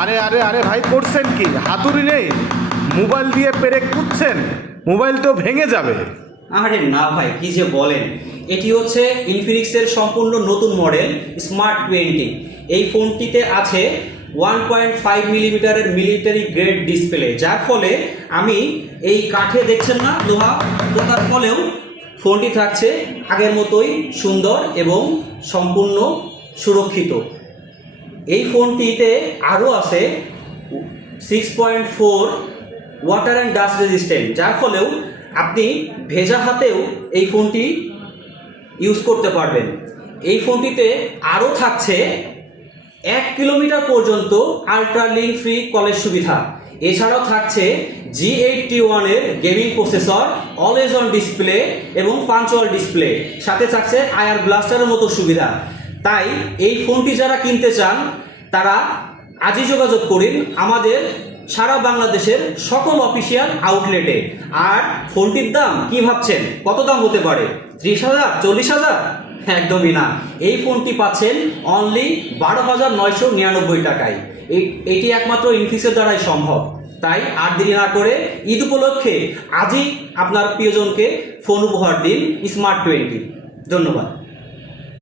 আরে আরে আরে ভাই করছেন কি? হাতুড়ি নেই, মোবাইল দিয়ে পেরেক কুচ্ছেন, মোবাইল তো ভেঙে যাবে। আরে না ভাই, কি যে বলেন। এটি হচ্ছে ইনফিনিক্সের সম্পূর্ণ নতুন মডেল স্মার্ট 20। এই ফোনটিতে আছে 1.5 মিলিমিটারের মিলিটারি গ্রেড ডিসপ্লে, যার ফলে আমি এই কাঠে দেখছেন না লোহা, তার ফলেও ফোনটি থাকছে আগের মতোই সুন্দর এবং সম্পূর্ণ সুরক্ষিত। এই ফোনটিতে আরও আছে 6.4 ওয়াটার অ্যান্ড ডাস্ট রেজিস্ট্যান্ট, যার ফলেও আপনি ভেজা হাতেও এই ফোনটি ইউজ করতে পারবেন। এই ফোনটিতে আরও থাকছে 1 কিলোমিটার পর্যন্ত আল্ট্রালিঙ্ক ফ্রি কলের সুবিধা। এছাড়াও থাকছে G81 এর gaming processor, always on display এবং পাঞ্চুয়াল ডিসপ্লে, সাথে থাকছে আয়ার ব্লাস্টারের মতো সুবিধা। তাই এই ফোনটি যারা কিনতে চান তারা আজই যোগাযোগ করুন আমাদের সারা বাংলাদেশের সকল অফিসিয়াল আউটলেটে। আর ফোনটির দাম কি ভাবছেন? কত দাম হতে পারে? 30,000, 40,000? একদমই না। এই ফোনটি পাচ্ছেন অনলি 12,999 টাকায়। এটি একমাত্র ইনফিনিক্সের দ্বারাই সম্ভব। তাই আর দেরি না করে ঈদ উপলক্ষে আজই আপনার প্রিয়জনকে ফোন উপহার দিন স্মার্ট 20। ধন্যবাদ।